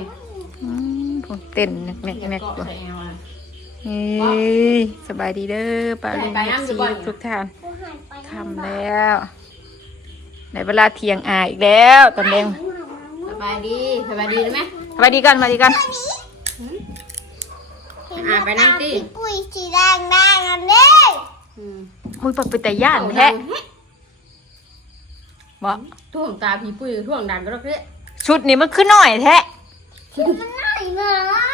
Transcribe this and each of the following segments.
นี่ผมเต้นแม็กแม็กตัวเฮ้ยสบายดีเด้อป้าลุงซีทุกท่านทำแล้วในเวลาเที่ยงอีกแล้วตอนเด้งสบายดีได้ไหมสบายดีกันมาดีกันไปนั่งดิปุ้ยสีแดงอันนี้มึงปักไปแต่ย่านแท้บ่ท่วงตาผีปุ้ยท่วงดันก็ได้เพื่อชุดนี้มันคือหน่อยแท้มันไหนเนาะ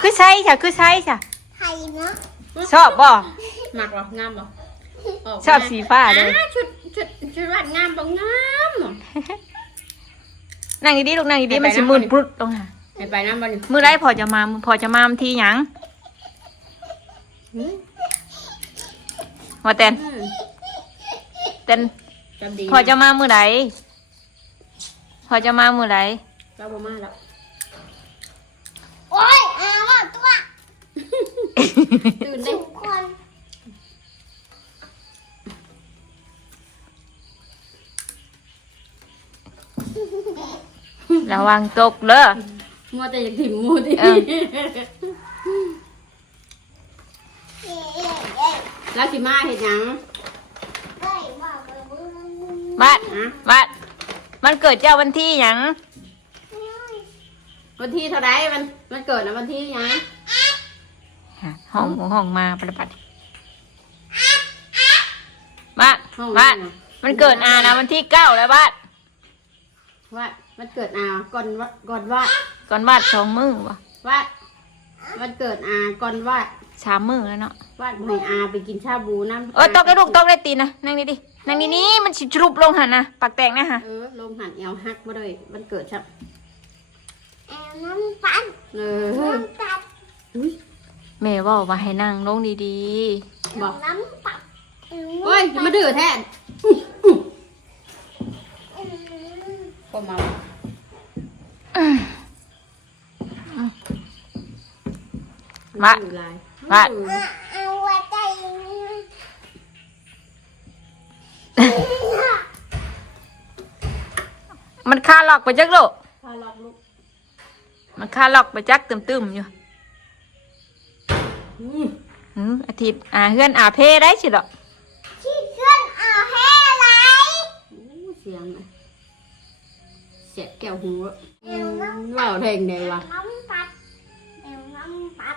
คือใช่จ้ะคือใช่จ้ะไทยเนาะชอบบ่หมักหรองามบ่ชอบสีฟ้าเลยชุดวัดงามบ่งาม นั่งดีๆลูกนั่งดีๆมันสิมืนปลุดตรงน่ะไปน้ำบ่มือไรพอจะมาทีหยังว่าเต้นพอจะมามือไหนพอจะมามือไหนเราบ่มาแล้วโอ้ยว่าตัวตื่นได้คนระวังตกเด้อมัวแต่อยากถิ่มมูดิแล้วสิมาเห็นยังบัดมันเกิดเจ้าวันที่หยังวันที่เท่าไรมันเกิดนะวันที่ยังห้องมาประปัดบ้านมันเกิดนะวันที่9แล้วบ้านว่ามันเกิดก่อนวาด2 มื้อวะวาดมันเกิดก่อนวาด3 มื้อแล้วเนาะวาดให้ไปกินชาบูน้ำตกได้ลูกตกได้ตีนะนั่งดินั่งนี่มันสิจุบลงหันนะปากแตกนะฮะลงหันเอวหักมาเลยมันเกิดชับน้ำปันน้ำปันแม่บอกว่าให้นั่งลงดีๆบอกน้ำปันโอ้ยมาดื้อแทนก็มาวัดเอาหัวใจมันคาหลอกไปจักลูกคาหลอกลูกมันคาหลอกไปจักตึมอยู่อาทิตย์เฮือนเพได้สิหรอที่เพื่อนเพอะไรเสียงเสียแก้วหูว่าวแทงเดียววะ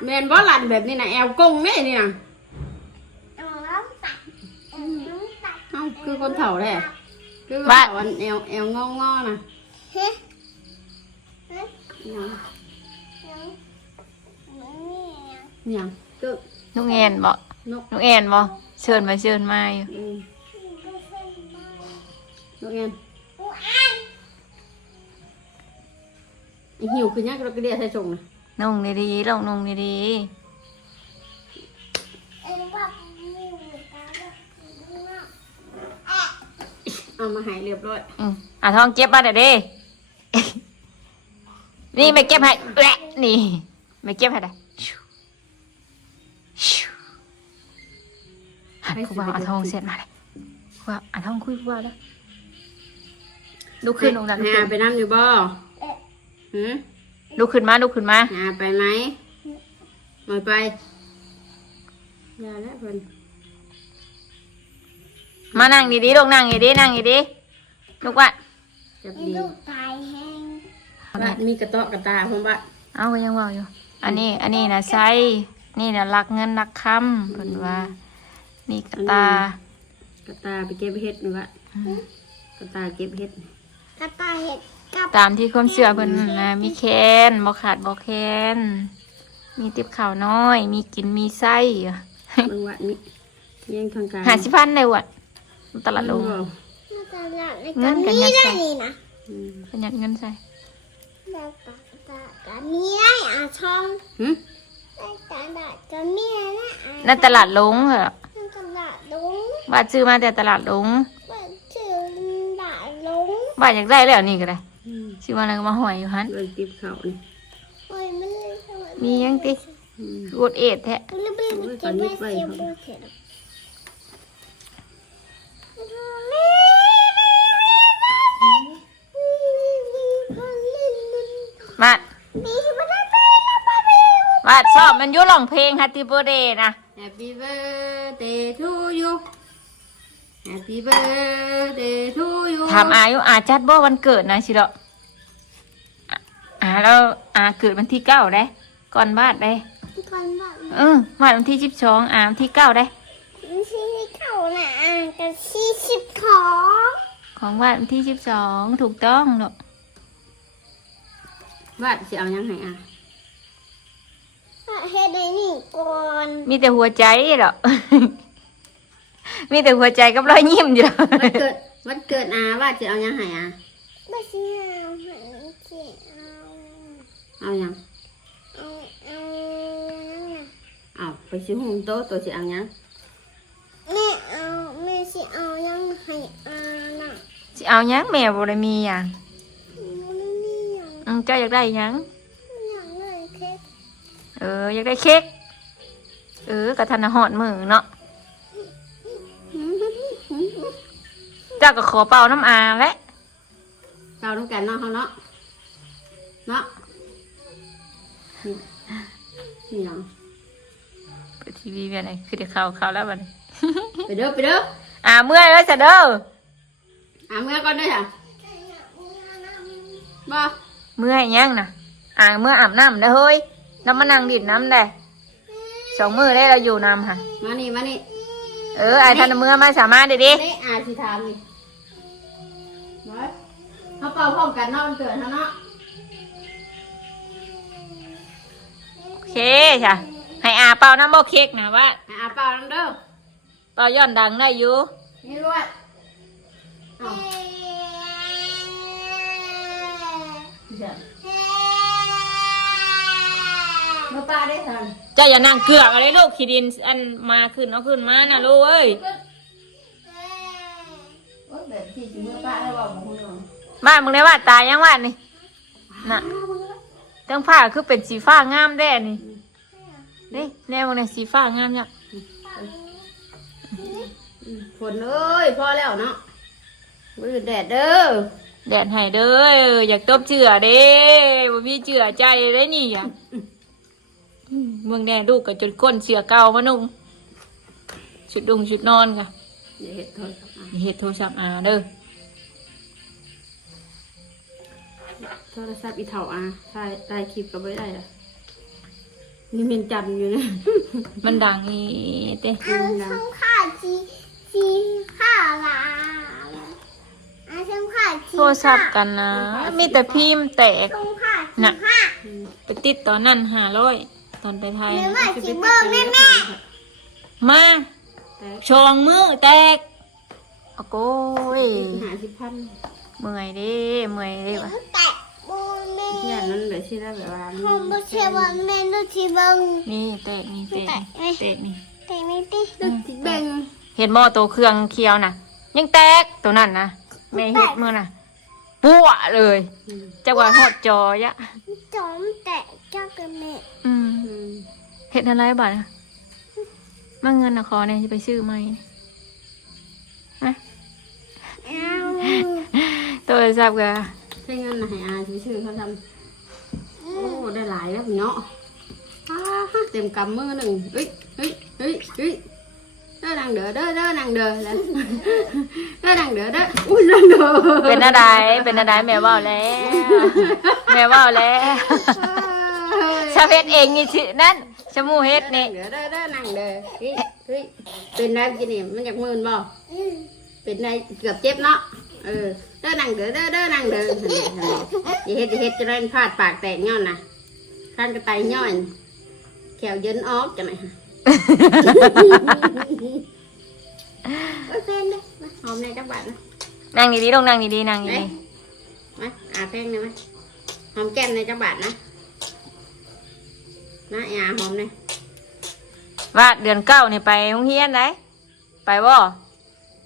แมนบอลันแบบนี้นะแอลกงนี่เนี่ยคือคนเถ่าแท้คือว่าวันแอลงอนะยังก็นุกแอนบ่นุกแอนบ่เชิญมาอยู่นุกแอนหิวคือยักษ์เราก็เดียใส่ส่งนะนุ่งดีๆลงนุ่งดีเอามาหายเรียบร้อยท้องเก็บมาเดี๋ยวดินี่ไม่เก็บให้แหละนี่ไม่เก็บให้ได้หันกูว่าท้องเสร็จมาเลยว่าท้องคุยกูว่าแล้วลุกขึ้นลงดันไปนั่งอยู่บ่ลุกขึ้นมาไปไหมไม่ไปอย่าแล้วเพิ่นมานั่งดีๆลูกนั่งดีลูกว่าจับดีว่ามีกระเตาะกระตาผมว่าเอาก็ยังว่าอยู่อันนี้นะใส่นี่นะรักเงินรักคำเพิ่นว่านี่กระตาไปเก็บเห็ดนี่ว่ากระตาเก็บเห็ดกระตาเห็ดตามที่ความเชื่อเพิ่นนะมีแคนบ่ขาดบ่แคนมีติบข้าวน้อยมีกินมีไส้บางวันนี้ยังทางการ50,000ได้วัดตลาดลงเงินกันยัดใส่กันยัดเงินใส่ก็มีได้ช่องก็มีได้นั่นตลาดลงเหรอตลาดลงว่าซื้อมาแต่ตลาดลงว่าอยากได้แล้วนี่ก็ได้ซื้อมาแล้วก็มาห่อยอยู่ฮั่นติบข้าวนี่มียังติกดเอ็ดแท้ตอนนี้ไปมา มีมาได้ไหมเราไปเร็ว วาดชอบมันอยุ่ร้องเพลง Happy Birthday นะ Happy birthday to you Happy birthday to you ถามอายุอาจัดบ่วันเกิดนะชิโร่แล้วอาเกิดวันที่9ได้ก่อนวาดได้ ก่อนบอก วาดวันที่12วันที่9ได้ ที่เขาน่ะกับที่12ของวาดวันที่12ถูกต้องเนาะ วาดสิเอายังไงเฮ็ดได้นี่ก่อน มีแต่หัวใจเหรอ มีแต่หัวใจกับรอยยิ้มอยู่เหรอ วันเกิดวาดสิเอายังไงไม่ใช่เอาให้เจ๊เอา เอายัง เอาไปซื้อหุงโต๊ะตัวสิเอายัง แม่สิเอายังให้น่ะ สิเอาหยังแม่บ่ได้มีหยัง มันนี่ยัง เจ้าอยากได้หยัง ยังเลยเค้ก อยากได้เค้กกะทันน่ะฮอดมื้อเนาะเจ้าก็ขอเป่าน้ำอาแหละ เราต้องการเนาะเขาเนาะเนาะนี่ยัง เปิดทีวีแม่ไหนคือได้เข้าแล้วบัดนี้ ไปเด้อ เมื่อยแล้วจ้ะเด้อ เมื่อก่อนด้วยค่ะบ่ เมื่อยยังน่ะเมื่ออาบน้ำเด้อเฮ้ยน้ำมานั่งดิดน้ำได้2 มื้อได้เราอยู่น้ำค่ะ มานี่ ไอ้ท่านเมื่อมาสามารถดิ นี่สิถามนี่เขาเป่าพร้อมกันเนาะมันเกิดเขาเนาะ โอเคจ้ะให้เป่าน้ำบ่เค้กนะว่า เป่าน้ำเด้อ เป่าย้อนดังได้อยู่ นี่ด้วยเอามาป้าได้ทัน เจ้าอย่านั่งเกือกอะไรลูกขี้ดินอันมาขึ้นเอาขึ้นมานะลูกเอ้ย แบบที่จริงป้าได้บอกของคุณ บ้านมึงได้ว่าตายยังว่านี่น่ะตั้งผ้าคือเป็นสีฟ้างามแด้นี่นี่แน่มึงเนี่ยสีฟ้างามเนี่ย ฝนเอ้ยพอแล้วเนาะมือแดดเด้อ แดดให้เด้ออยากตบเจือเด้บ่มีเจือใจได้นี่อ่ะมึงแน่ลูกก็จนก้นเสือเก่ามานุ่งชุดดุงชุดนอนค่ะ อย่าเห็ดโทษ อย่าเฮ็ดโทรศัพท์เด้อ โทรศัพท์อีเถ่าถ่ายคลิปก็ไม่ได้อะนี่เป็นจันอยู่นะ มันดังนี่เต้ เอาช่องขาจีขาลาเอาช่องขาจี โทรศัพท์กันนะมีแต่พิมพ์แตก ช่องขาจีค่ะ ไปติดตอนนั้น500ตอนไปไทย แม่ว่าสิเบิ่งแม่ มาชองมือแตกโอ้โก้ย 50,000 เมื่อยเด้วะ แตะบูแม่ อย่างนั้นเลยที่ได้แบบว่า ห้องบ่เชื่อว่าแม่ดูสิเบิ่ง นี่แตกนี่แตกนี่ แต่ไม่ติ ติดแบ่ง เห็นหม้อตัวเครื่องเคียวน่ะ ยังแตกตัวนั้นนะแม่เฮ็ดมือน่ะปั้วเลยจักว่าฮอดจอยะ จอมแตะเจ้ากับแม่ เฮ็ดอะไรบ้างมาเงินนะขอเนี่ยจะไปซื้อไหมฮะ เอา ตัวจับกะ ใช้เงินให้ชื่อเขาทำโอ้ได้หลายแล้วพี่เนาะเต็มกำมือหนึ่งเฮ้ยเด้อนังเด้อแล้วเด้อนังเด้ออุ้ยนังเด้อ เป็นอะไรแม่ว่าแล้วชาเฮ็ดเองนี่ชื่อนั่นชะมูเฮ็ดนี่ เด้อนังเด้อเฮ้ยเป็นได้กินนี่มันอยากมื่นบ่เป็นได้เกือบเจ็บเนาะเด้อนังเด้อนังเด้ออย่าเฮ็ดจะได้พลาดปากแตกย้อนนะท่านก็ไตย้อนแขวเยินออกจังไหนฮะเป็นเลยหอมในจังหวัดนะ นั่งดีๆลงนั่งดีๆนั่งดี มาแป้งเลยไหมหอมแก้มในจังหวัดนะหอมเลย ๆว่าเดือน9นี่ไปโรงเรียนไหนไปบ่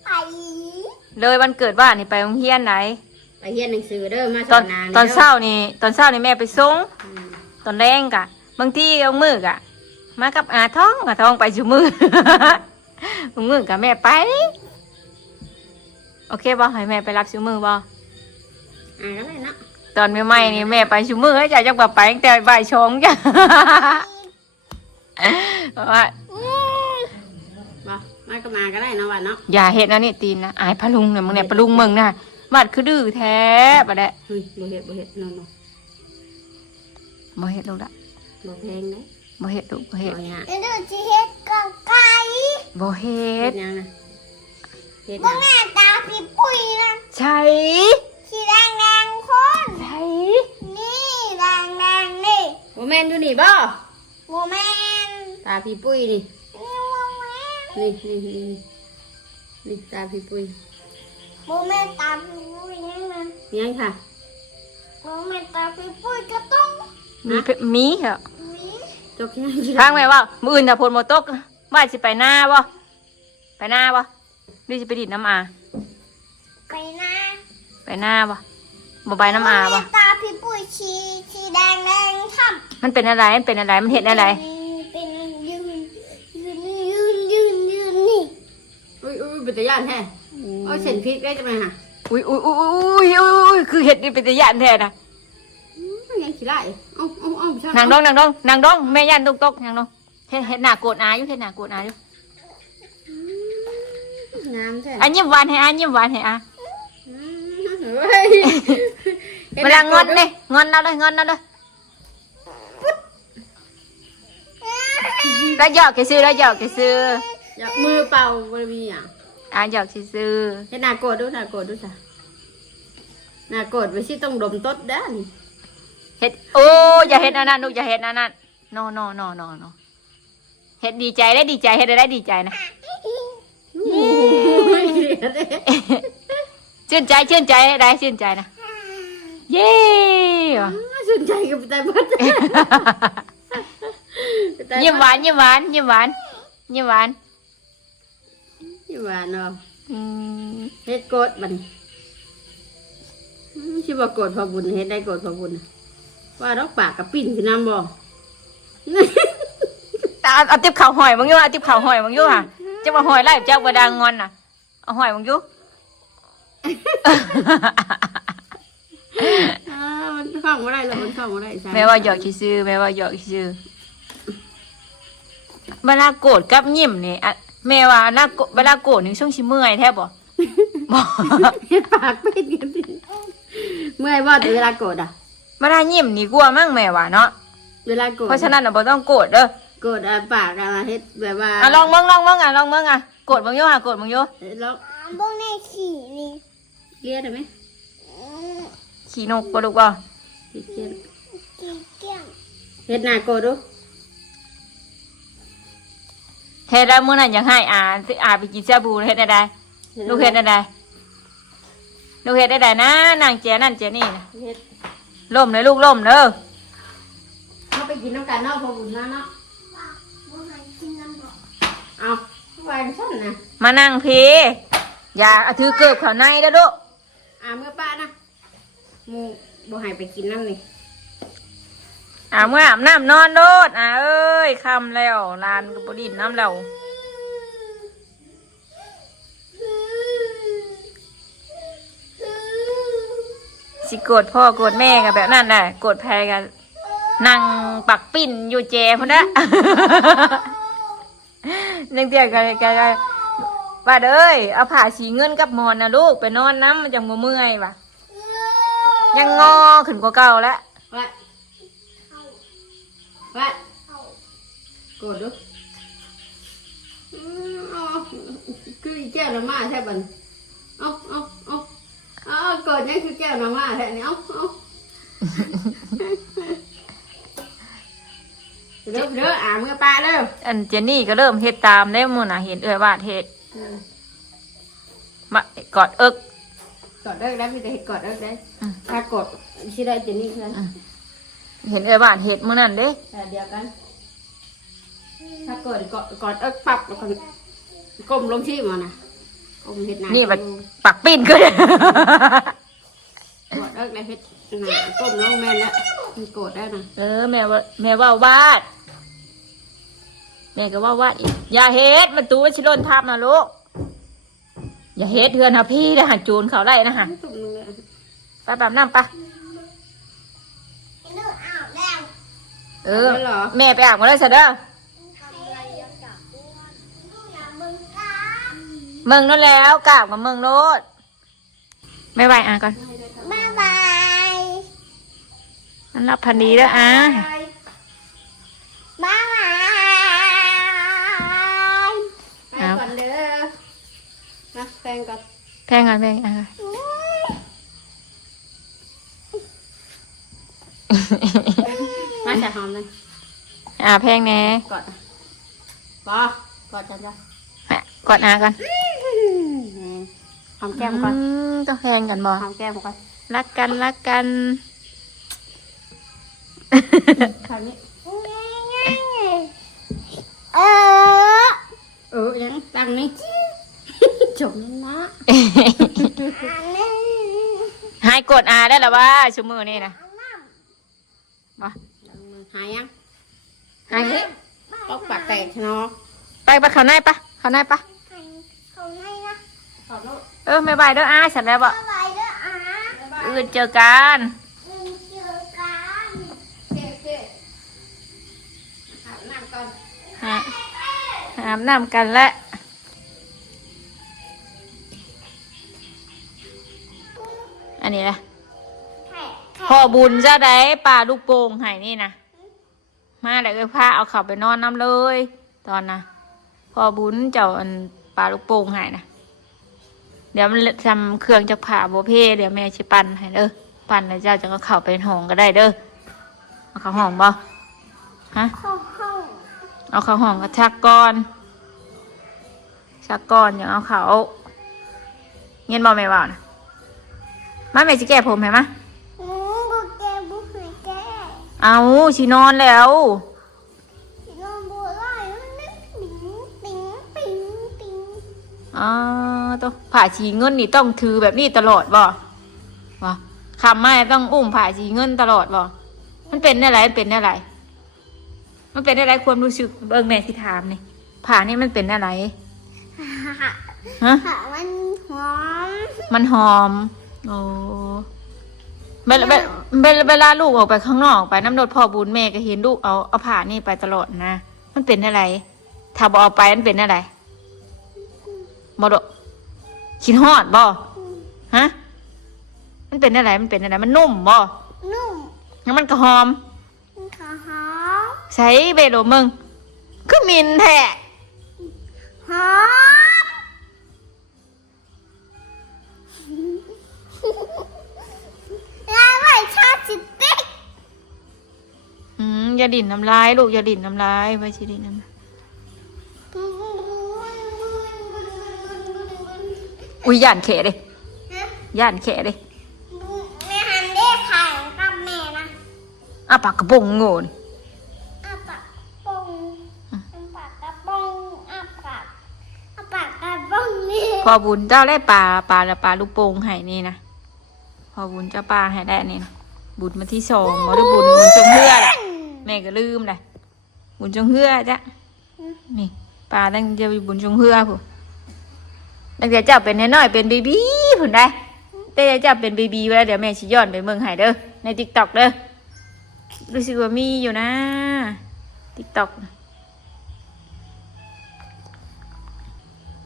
ไป เลยวันเกิดว่านี่ไปโรงเรียนไหน ไปเรียนหนังสือเด้อมาส ต อ อน นนาน ตอนเช้านี่แม่ไปส่งตอนแรงกะบางทีเอามือกะมากับท้องไปชูมือ บางมือกับแม่ไปโอเคบ่ให้แม่ไปรับชูมือบ่ ก็เลยเนาะ ไป ตอนใหม่ๆนี่แม่ไปชุมือให้จ้ะจักแบบไปตั้งแต่บ่ายชงจ้ะ เพราะว่า บ่มาก็มาก็ได้นะวันเนาะ อย่าเห็ดนะนี่ตีนนะอายพะลุงเนี่ยมึงเนี่ยพะลุงมึงนะบัดคือดื้อแท้ปะแดะ เฮ้ยบ่เฮ็ดนอน บ่เห็ดลูกละ บ่แพงเด้ บ่เห็ดลูกบ่เห็ด บ่ยาก เดี๋ยวจะเฮ็ดกับไก่ บ่เห็ เฮ็ ด ดยังนะเฮ็ด บ่ ยัง แม่ตาพี่ปุ้ยนะ ใช่ สีแดงแดงคน ใช่ นี่แดงแดงนี่ บ่แม่นอยู่นี่บ่ โมแมน ตาพี่ปุ้ยนี่ นี่โมแมน นี่ตาพี่ปุ้ย โมแมนตาพี่ปุ้ยนี่นะ ยังค่ะ โมแมนตาพี่ปุ้ยก็ต้อง มีเหรอ มี จกยัง ทางแม่ว่ามื้ออื่นถ้าฝนบ่ตกว่าสิไปหน้าบ่ไปหน้าบ่หรือสิไปดิดน้ำอา ไปนะ ไปหน้าบ่บ่ไปน้ำอาบ่ โมแมนตาพี่ปุ้ยชีแดงแดงทำ มันเป็นอะไรมันเป็นอะไรมันเห็นอะไร เป็นยืนนี่ อุ้ยเป็นตาย่านแท้เอาเส้นพริกได้จะไหมฮะ อุ้ยคือเห็ดนี่เป็นตะยานแท้นะ ยังขี้ไล่เอาช่าง นางดองแม่ย่านตกนางดองเห็ดหน้าโกรธอาอยู่เห็ดหน้าโกรธอาอยู่ น้ำใช่ อันยิ้มหวานให้อายิ้มหวานให้อา เฮ้ย เวลางอนเลยงอนเราเลยแล้วหยอกแกซื้อ อยากมือเป่าบริมีอ่ะ หยอกซื้อ เห็นหน้าโกรธดูจ้ะหน้าโกรธไปสิต้องดมต้นด้าน เห็ดโอ้อย่าเห็ดอันนั้นลูกอย่าเห็ดอันนั้นโนเห็ดดีใจได้ดีใจเห็ดได้ดีใจนะชื่นใจได้ชื่นใจนะเย้ สนใจกับแต่บัด ยิ้มหวานเนาะ อืม เฮ็ดโกรธมันชื่อว่าโกรธพอบุญเฮ็ดได้โกรธพอบุญว่าดอกปากกับปิ้นคือน้ำบ่ เอาติ๊บข่าวหอยมึงอยู่เอาติ๊บข่าวหอยมึงอยู่ค่ะจะมาหอยไล่เจ้าบดางงอนน่ะเอาหอยมึงอยู่ มันเข้ามาได้แล้วมันเข้ามาได้ใช่ แม่ว่าหยอกซื่อเวลาโกรธกับยิ้มนี่อะแม่ว่าเวลาโกรธนี่ช่วงชิเมื่อยแทบบ่ เฮ็ดปากเป็นกันดิเมื่อยบ่แต่เวลาโกรธอ่ะ เวลายิ้มนี่กลัวมั่งแม่ว่าเนาะ เวลาโกรธ เพราะฉะนั้นเราบ่ต้องโกรธเด้อ โกรธปากเฮ็ดแบบว่า ลองมึงโกรธมึงอยู่ค่ะโกรธมึงอยู่ แล้ว พวกนี้ขี่นี่ เลียได้ไหม ขี้นกบ่ลูกบ่ ขี้เกียจ ขี่เกี้ยง เฮ็ดหน้าโกรธดู เฮ็ดแล้วมื้อนั้นอยากให้อาไปกินชาบูเฮ็ดได้ลูกเฮ็ดได้ลูกเฮ็ดได้นะนางแจนั่นแจนี่นะ เฮ็ด ล่มเลยลูกล่มเด้อ เขาไปกินน้ำกันเนาะพอบุญมาเนาะ พวกนั้นกินน้ำบอก เอาวางชั้นนะ มานั่งพีอย่าเอาถือเกิบเข้าในเด้อลูก เมื่อป้านะหมูบ่ให้ไปกินน้ำนี่ เมื่ออาบน้ำนอนโดดเอ้ยค่ำแล้วลานก็บ่ดินน้ำแล้วสิโกรธพ่อโกรธแม่กันแบบนั้นแหละโกรธแพ้กันนั่งปักปิ่นอยู่แจพุ่นนะ นึกเดียวกันว่าเด้ยเอาผ้าสีเงินกับหมอนนะลูกไปนอนน้ำมันจังบ่เมื่อยว่ะยังงอขึ้นกว่าเก่าแล้ว ว่าโกรธดูคือแก้วน้ำมาใช่ปะเอาโกรธนี่คือแก้วน้ำมาแท้นี่เอาเด้อเมื่อป้าเด้อ อันเจนนี่ก็เริ่มเฮ็ดตามได้มื้อน่ะเห็นวาดเฮ็ดมากอดเอิก กอดเด้อได้พี่แต่กอดเด้อได้ถ้ากดชิได้เจนี่เพื่อน เห็นวาดเฮ็ดมื้อนั้นเด้ แต่เดียวกัน ถ้ากดกอดเอิกปับแล้วก็ก้มลงที่มันนะก้มเห็ดหนา นี่แบบปักปิ้นก็ได้ กดเอิกแล้วเห็ดหนาก้มลงแม่นแล้วมันโกรธได้นะ แม่ว่าวาดแม่ก็ว่าวาดอีกอย่าเฮ็ดมันตูมันสิโดนทับนะลูกอย่าเฮ็ดเทือนหาพี่นะหาจูนเขาไล่นะฮะ ตุ่มนึงเลย ไปแบบน้ำไป เออ แล้วเหรอ แม่ไปอาบมาเลยเสร็จเด้อ เมืองนั่นแล้วกราบกับเมืองโลดไม่ไหวอ่ะก่อน บ๊ายบาย นั่นรับพันดีแล้วอ่ะ บ๊ายบาย ไปก่อนเด้อนะแฟนก่อน แพงก่อนแพงอ่ะ มาจัดหอมเลย แพงแน่ กอดกอดจันจ้ะ กอดอาก่อน หอมแก้มก่อน ต้องแพงกันบ่ หอมแก้มก่อน รักกันรักกัน คราวนี้ เออ ยังตั้งนี่จบแล้วนะ ให้กดอาได้หรอวะชั่วมือนี่นะบ่ หายยัง ให้ ปอกปากแตกเนาะ ไปเขาในปะเขาในปะ เขาให้นะ ขอบลูก ไม่ไหวเด้ออาฉันแล้วบ่ บ๊ายบายเด้ออา อื่นเจอกัน เจอกัน เจ๊เจ๊อาบน้ำก่อน อาบน้ำกันแล้วอันนี้แหละพ่อบุญเจ้าได้ป่าลูกโป่งให้นี่นะมาแล้วก็พาเอาเขาไปนอนน้ำเลย ตอนน่ะพ่อบุญเจ้าอันป่าลูกโป่งให้นะเดี๋ยวมันทำเครื่องจะผ่าโบเพเดี๋ยวแม่ชิปั่นให้เด้อปั่นแล้วเจ้าจะเอาเขาไปห้องก็ได้เด้อเอาเขาห้องบ่ฮะ เข้าห้อง เอาเขาห้องกับชักก้อนชักก้อนอย่างเอาเขาเงี้ยบ่แม่ว่านะมาแม่สิแก้ผมให้มะ บุกแกบุกหายแก เอาสินอนแล้ว นอนบัวลอยนึกปิ๊งปิ๊งปิ๊งปิ๊ง ต้องผ่าชีเงินนี่ต้องถือแบบนี้ตลอดบ่คำไม่ต้องอุ้มผ่าชีเงินตลอดบ่มันเป็นอะไรมันเป็นอะไรมันเป็นอะไรความรู้สึกเบิ่งแม่ที่ถามนี่ผ่านี่มันเป็นอะไรฮะ ค่ะมันหอม มันหอมโอ้เวลาลูกออกไปข้างนอกไปน้ำรถพ่อบุญแม่ก็เห็นลูกเอาผ่านี่ไปตลอดนะมันเป็นอะไรถ้าบอเอาไปมันเป็นอะไรบอดขินฮอดบ่ฮะมันเป็นอะไรมันเป็นอะไรมันนุ่มบ่ นุ่ม งั้นมันก็หอม ขาหอม ใช้เบโลมึงคือมินแท้ หอมแล้วไม่ชอบสิติ๊ก อย่าดิ่นน้ำลายลูกอย่าดิ่นน้ำลายไว้ชิดิ่นน้ำลายอุ้ยย่านแขเลยย่านแขเลย แม่หันได้แข่งกับแม่นะ ปากกระบงโง่น อาปากปงอาปากกระปงอาปากกระปงนี่ พอบุญเจ้าได้ปลาลูกโป่งให้นี่นะพอบุญเจ้าปลาให้ได้นี่นะบุญมาที่สองมาด้วยบุญจงเฮือแหละแม่ก็ลืมเลยบุญจงเฮือจ้ะนี่ปลาตั้งจะบุญจงเฮือผู้ตั้งแต่เจ้าเป็นน้อยๆเป็นเบบี้ผุนได้แต่เจ้าเป็นเบบี้ไว้แล้วเดี๋ยวแม่ชี้ย้อนไปเมืองไห้เด้อใน TikTok เด้อรู้สึกว่ามีอยู่นะ TikTok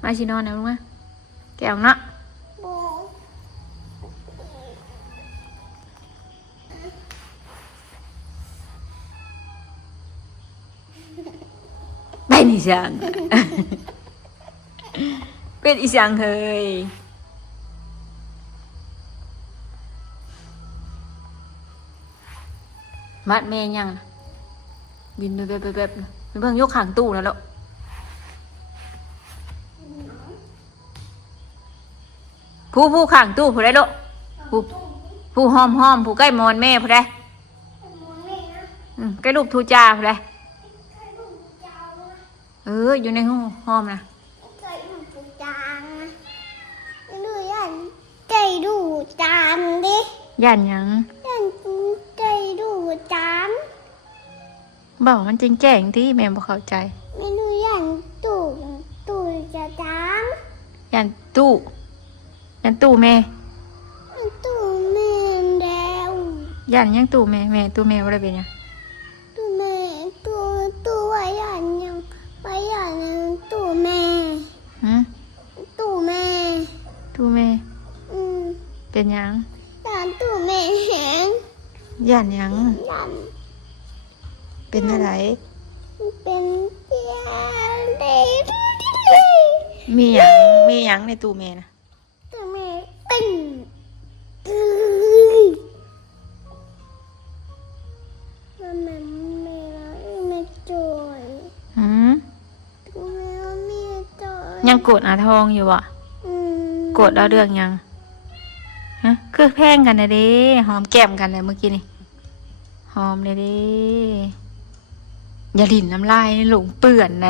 มาชินอนนะลุงนะแกวเนาะ โบ เป็นอีสัง เป็นอีสังเฮ้ยมัดแม่ยังน่ะบินไปแบบไปเบิ่งยกขางตู้แล้วลูกผู้ขางตู้ผู้ได้ลูกผู้หอมผู้ใกล้มอนแม่ผู้ได้ใกล้ลูกทูจาผู้ได้อยู่ในห้องหอมนะ ใจดูจานนะดูยันใจดูจานดิ ย่านหยัง ยันใจดูจาน บอกมันจริงแจ้งที่แม่บ่เข้าใจ ไม่ดูยันตู่จะจาน ย่านตู้แม่ ตู่แม่แล้ว ย่านหยังตู้แม่ตู้แม่บ่ได้เป็นหยัง ตู่แม่ ตู้ไว้หย่อนยังไว้หย่อนยังตู้แม่ ฮะ ตู้แม่ ตู้แม่ เป็นหยัง หย่อนตู้แม่แหง ย่านหยัง หย่อน เป็นอะไร เป็นเตียเล็ก มีหยังมีหยังในตู้แม่นะ ตู้แม่ตึ้งมันไม่ร้ายไม่จอย หืม ตู้แม่ไม่จอย ยังโกรธอาทองอยู่อ่ะโกรธแล้วเรื่องหยังฮะคือแพงกันนะเด้หอมแก้มกันเลยเมื่อกี้นี่หอมเลยเด้อย่าลิ่นน้ำลายหลงเปื่อนไหน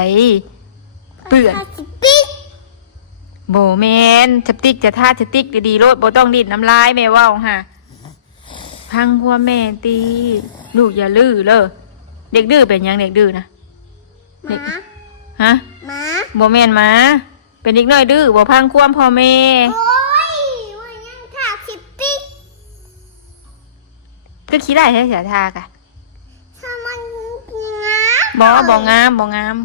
เปื่อน สิปิ๊ก โบแมนจะติ๊กจะท่าจะติ๊กดีๆโลดโบต้องลิ่นน้ำลายแม่เว่าฮะพังหัวแม่ตีลูกอย่าลื้อเลยเด็กดื้อเป็นหยังเด็กดื้อนะ หมา ฮะ หมา โบแมนหมาเป็นเด็กน้อยดื้อบ่พังความพ่อแม่ โอ้ยวันยังท่าสิปิ๊ก ก็คิดได้ใช่เสียทากะ ถ้ามันงา บ่งามบ่งาม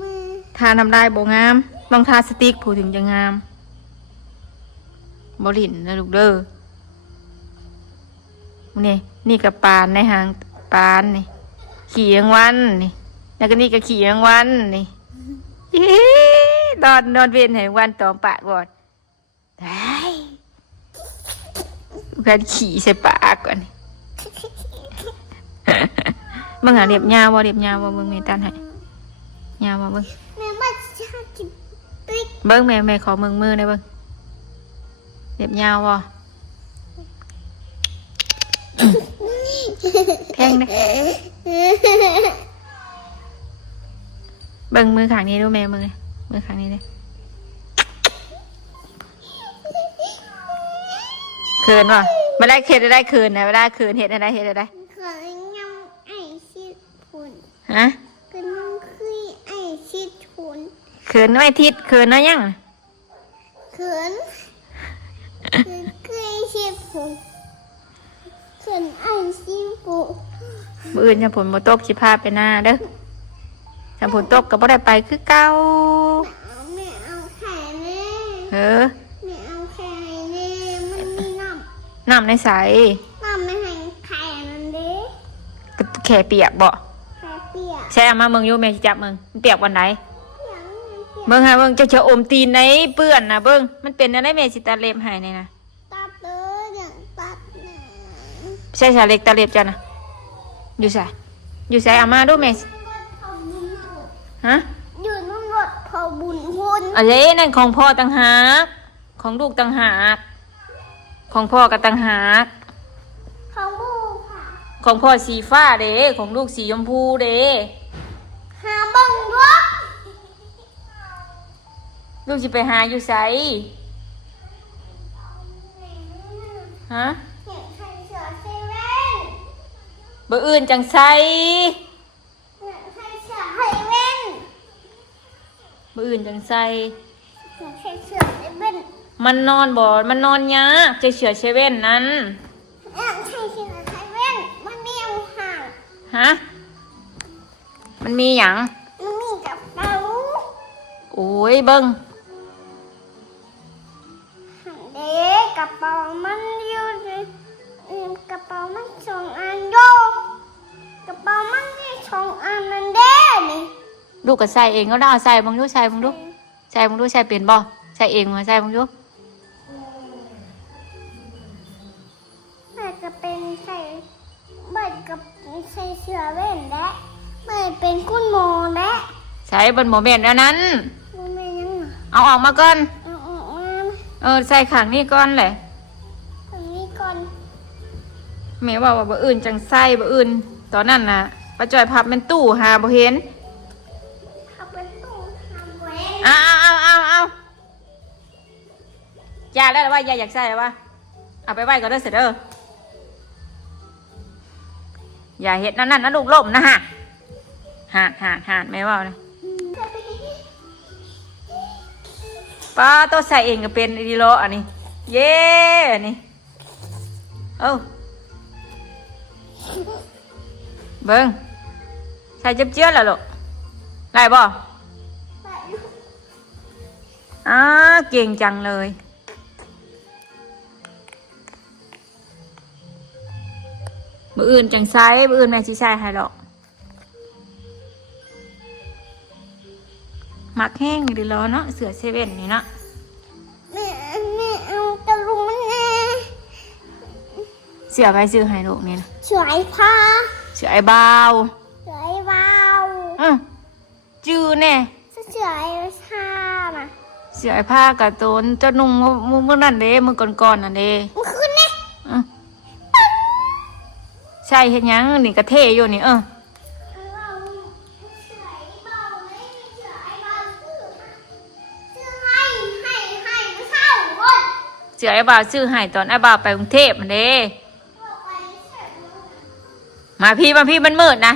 มือ ทาทำได้บ่งามต้องทาสติ๊กผู้ถึงจะงามบ่ลิ่นนะลูกเด้อนี่กับปานในหางปานนี่ขี่รางวัลนี่แล้วก็นี่ก็ขี่รางวัลนี่อี๋นอนเวียนแห่งวันตอมปากก่อนได้เพื่อนขี่ใส่ปากก่อนนี่ มึงหาเรียบยาวบ่มึงมีตันให้ยาวบ่เบิ่ง แม่มาท่าสิปิ๊ก เบิ่งแม่ขอมือได้เบิ่งเรียบยาวบ่แพงเด้เบิ่งมือข้างนี้ดูแม่มือข้างนี้เด้เขินบ่ไม่ได้เขินนะไม่ได้เขินเฮ็ดอะไร เคยยังไอชิดผล ฮะ ก็น้องคือไอชิดผล เขินไม่ทิศเขินนะยัง เขินคือไอชิดผลเขินไอชิดผล มื้ออื่นจะผลบ่ตกสิพาไปหน้าเด้อถ้าผลตกก็บ่ได้ไปคือเก่า แม่เอาไข่แม่ เออ แม่เอาไข่แม่มันมีน้ น้ำในใส ำน้ำไม่ให้ไข่นั่นเด้ แค่เปียกบ่ ไข่เปียก ใช่เอามาเมืองอยู่แม่สิจับมึงมันเปียกวันไหน เปียกเปียก เบิ่งหาเบิ่งเจะอมตีนไหนเปื้อนน่ะเบิ่งมันเป็นอะไรแม่สิตาเล็บให้นี่นะ ตัดเลยอย่างตัดนะ ใช่สาเล็กตาเล็บจ้ะนะอยู่ใส่เอามาดูแม่สิฮะ อยู่นู่นรถพอบุญหุ่น อะไรนั่นของพ่อต่างหากของลูกต่างหากของพ่อก็ต่างหาก ของบูค่ะ ของพ่อสีฟ้าเด้ของลูกสีชมพูเด้ หาบังรถ ลูกสิไปหาอยู่ไสฮะ เห็นใครเสือเซเว่น บ่อื่นจังไส เห็นใครเสือเซเว่น บ่อื่นจังไส เห็นใครเสือเซเว่น มันนอนบ่มันนอนยากใจเฉื่อยเซเว่นนั้น เห็นใครเสือเซเว่นมันมีเอาห่าง ฮะมันมีหยัง มันมีกระเป๋า โอ้ยเบิ่ง เด็กกระเป๋ามันอยู่ในกระเป๋ามันสองอันโยกระเป๋ามันมีสองอันนั่นเด้นี่ ลูกก็ใส่เองก็ได้เอาใส่บังดูใส่บังดูใส่บังดูใส่เป็นบ่ใส่เองมาใส่บังดู มันจะเป็นใส่เบิดกับใส่เสื้อเว่นและมันเป็นคุณหมอและ ใส่บนโมเมนต์อันนั้น มันไม่ยังอ่ะ เอาออกมาก่อน เอาออกมา ใส่ขังนี่ก่อนแหละ ตรงนี้ก่อน แม่ว่าบ่อื่นจังใส่บ่อื่นตอนนั้นน่ะป้าจอยพับเป็นตู้หาบ่เห็น ขับเป็นตู้ทำเว้น เอายาแล้วว่ายาอยากใส่แล้วว่าเอาไปไว้ก่อนเด้อเสร็จเด้ออย่าเฮ็ดนั่นนะลูกล่มนะฮะหาดไม่ว่าเลยป้าตัวใส่เองก็เป็นดีโลอันนี้เย้อันนี้เอ้าเบิ้ง ใส่เจี๊ยบๆแล้วลูกได้บ่เก่งจังเลยมื้ออื่นจังใส่มื้ออื่นแม่สิใส่ให้หรอกมักแห้งดีล้อเนาะเสือเซเว่นนี่เนาะ แม่เอาตะลุงมันแน่ เสือไปซื้อให้ลูกนี่นะ สวยผ้า เสือไอ้บ่าว สวยเบา จื้อแน่ สวยผ้ามา เสือไอ้ผ้ากระตูนเจ้านุ่งมื้อนั่นเด้มื้อก่อนๆนั่นเด้ มันคืนนี่ ใช่เฮ็ดหยังนี่กระเทอยู่นี่เสือไอ้บ่าวซื้อให้ตอนไอ้บ่าวไปกรุงเทพมันเด้มาพี่มันมืดนะ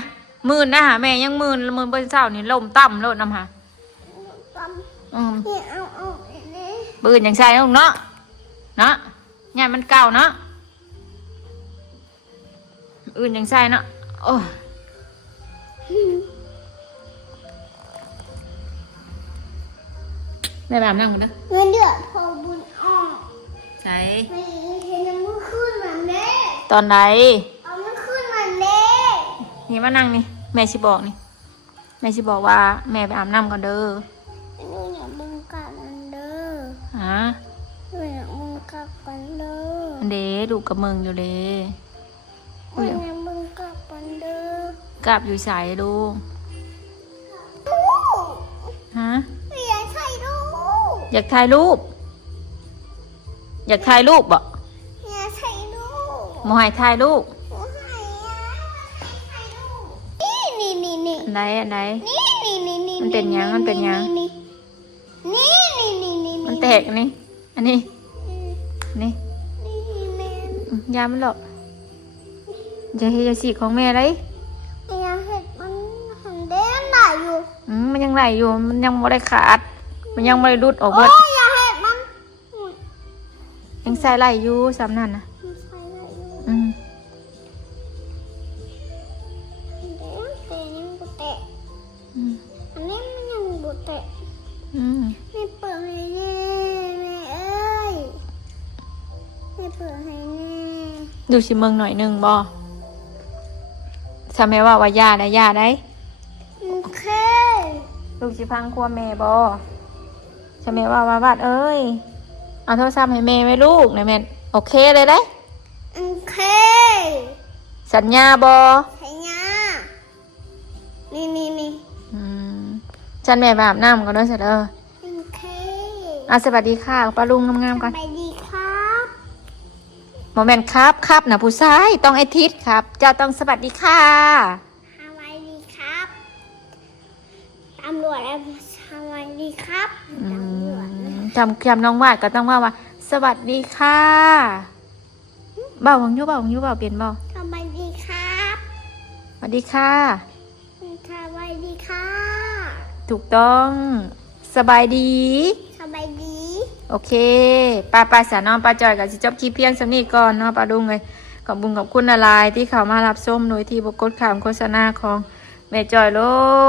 มืดนะหาแม่ยังมืดบนเสานี่ลมต่ำโลดน้ำหา นี่เอานี่ ปืนยังใช่ลูกเนาะงานมันเก่าเนาะอื่นยังใช่เนาะโอ้แม่แบบนั่งก่อนนะ เงินเดือดพอบุญออก ใช่ ไม่เห็นมันขึ้นเหมือนเด้ ตอนไหน เอามันขึ้นเหมือนเด้ นี่มานั่งนี่แม่สิบอกนี่แม่สิบอกว่าแม่ไปอาบน้ำก่อนเด้อ หนูอยากมึงกลับมันเด้อ ฮะ หนูอยากมึงกลับกันเด้อ อันเด้ดูกับมึงอยู่เด้ หนูอยากมึงกลับกันเด้อก ลับอยู่สายดูก ลูก ฮะ หนูอยากใส่ลูก อยากถ่ายรูปอยากถ่ายรูปบ่ อยากใส่ลูก โมให้ถ่ายรูป หนูให้อะใส่ลูกนี่ อันไหน นี่ มันเป็นหยังมันเป็นหยัง นี่ มันแตกอันนี้อันนี้นี่ นี่แม่ ยามันหรอกอย่าเฮียสีของแม่เลย อยากเห็ดมันหันเด่นได้อยู่ มันยังไหลอยู่มันยังไม่ได้ขาด มันยังไม่ได้รุดออก โอ้ เบิด ยอยากเห็ดมัน ยังใส่ไหลอยู่สำนั่นนะ มันใส่ได้อยู่ อืม เด่นยังบุเตะ อืม อันนี้มันยังบุเตะ อืม ไม่เปิดให้แน่แม่เอ้ยไม่เปิดให้แน่ ดูสิเมืองหน่อยหนึ่งบ่ทำไมว่าย่าได้ โอเค ลูกสิพังครัวแม่บ่ทำไมว่าบาดเอ้ยเอาโทรศัพท์ให้แม่ไว้ลูกนะแม่โอเคเลยได้ โอเค สัญญาบ่ ใช่ยานี่ อืมฉันแม่ไปอาบน้ำก่อนเด้อเสร็จเด้อ โอเค สวัสดีค่ะป้าลุงงามๆก่อน สบายดีครับ โมเมนต์ครับนะผู้ชายต้องไอทิศครับเจ้าต้องสวัสดีค่ะ สบายดีครับตำรวจแล้วสบายดีครับตำรวจนะ จำน้องวาดก็ต้องว่า สวัสดีค่ะเบาของยูเบาเปลี่ยนเบา สบายดีครับ สวัสดีค่ะ สบายดีค่ะ ถูกต้องสบายดี สบายดี โอเคป้าสาน้องป้าจอยกับสิจบคลิปเพียงสำนี้ก่อนเนาะป้าลุงเลยขอบคุณละลายที่เขามารับส้มโดยที่บกดข่าวโฆษณาของแม่จอยเล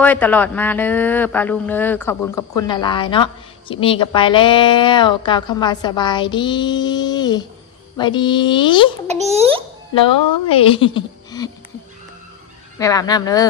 ยตลอดมาเลยป้าลุงเลยขอบคุณละลายเนาะคลิปนี้ก็ไปแล้วกล่าวคำว่าสบายดีสบายดี สบายดี เลยแม่อาบน้ำเลย